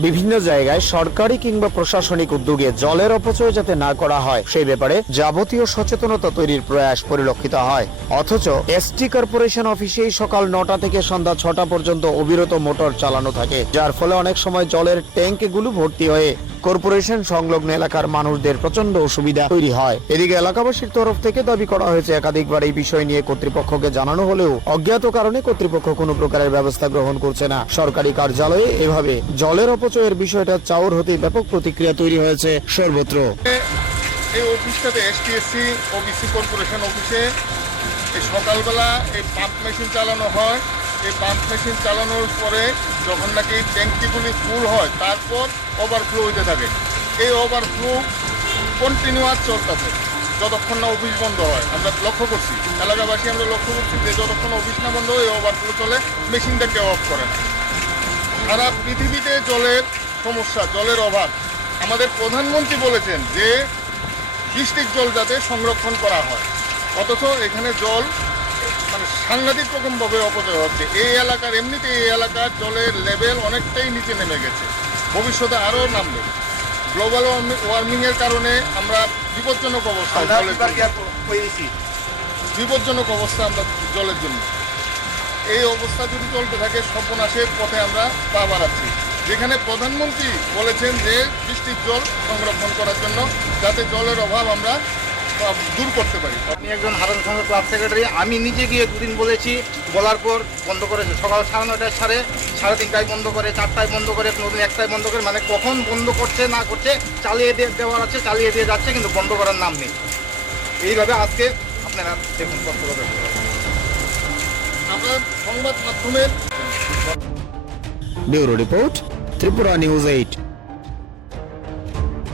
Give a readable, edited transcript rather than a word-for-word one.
বিভিন্ন জায়গায় সরকারি কিংবা প্রশাসনিক উদ্যোগে জলের অপচয় যাতে না করা হয় সেই ব্যাপারে যাবতীয় সচেতনতা তৈরির প্রয়াস পরিলক্ষিত হয়। অথচ এসটি কর্পোরেশন অফিসেই সকাল 9টা থেকে সন্ধ্যা 6টা পর্যন্ত অবিরত মোটর চালানো থাকে, যার ফলে অনেক সময় জলের ট্যাঙ্কগুলো ভর্তি হয়ে কর্পোরেশন সংলগ্ন এলাকার মানুষদের প্রচন্ড অসুবিধা তৈরি হয়। এদিকে এলাকাবাসীর তরফ থেকে দাবি করা হয়েছে একাধিকবার এই বিষয় নিয়ে কর্তৃপক্ষকে জানানো হলেও অজ্ঞাত কারণে কর্তৃপক্ষ কোনো প্রকারের ব্যবস্থা গ্রহণ করছে না। সরকারি কার্যালয়ে এভাবে জলের অপচয়ের বিষয়টা চাউর হতে ব্যাপক প্রতিক্রিয়া তৈরি হয়েছে সর্বত্র। এই অফিসটাতে এসটিএসসি ওবিসি কর্পোরেশন অফিসে এই সকালবেলা এই পাম্প মেশিন চালানো হয়। এই পাম্প মেশিন চালানোর পরে যখন নাকি ট্যাঙ্কিগুলি ফুল হয় তারপর ওভারফ্লো হইতে থাকে। এই ওভারফ্লো কন্টিনিউয়াস চলতেছে যতক্ষণ না অফিস বন্ধ হয়। আমরা লক্ষ্য করছি, এলাকাবাসী আমরা লক্ষ্য করছি যে যতক্ষণ অফিস না বন্ধ হয় ওভারফ্লো চলে, মেশিনটা কেউ অফ করে না। সারা পৃথিবীতে জলের সমস্যা, জলের অভাব। আমাদের প্রধানমন্ত্রী বলেছেন যে বৃষ্টির জল যাতে সংরক্ষণ করা হয়, অথচ এখানে জল মানে সাংঘাতিক রকমভাবে অপচয় হচ্ছে। এই এলাকার এমনিতে এই এলাকার জলের লেভেল অনেকটাই নিচে নেমে গেছে, ভবিষ্যতে আরও নামবে। গ্লোবাল ওয়ার্মিংয়ের কারণে আমরা বিপজ্জনক অবস্থা, বিপজ্জনক অবস্থা আমরা জলের জন্য। এই অবস্থা যদি চলতে থাকে সর্বনাশের পথে আমরা পা বাড়াচ্ছি। যেখানে প্রধানমন্ত্রী বলেছেন যে বৃষ্টির জল সংরক্ষণ করার জন্য যাতে জলের অভাব আমরা দূর করতে পারি। আমি একজন হারান সংঘের ক্লাব সেক্রেটারি। আমি নিজে গিয়ে দুদিন বলেছি, বলার পর বন্ধ করেছে। সকাল 9:30 সাড়ে 3টায় বন্ধ করে, 4টায় বন্ধ করে, কোনোদিন 1টায় বন্ধ করে, মানে কখন বন্ধ করছে না করছে চালিয়ে দেওয়ার আছে, চালিয়ে দিয়ে যাচ্ছে, কিন্তু বন্ধ করার নাম নেই। এইভাবে আজকে আপনারা দেখুন আমরা সংবাদ মাধ্যমের ব্যুরো রিপোর্ট, ত্রিপুরা নিউজ 8।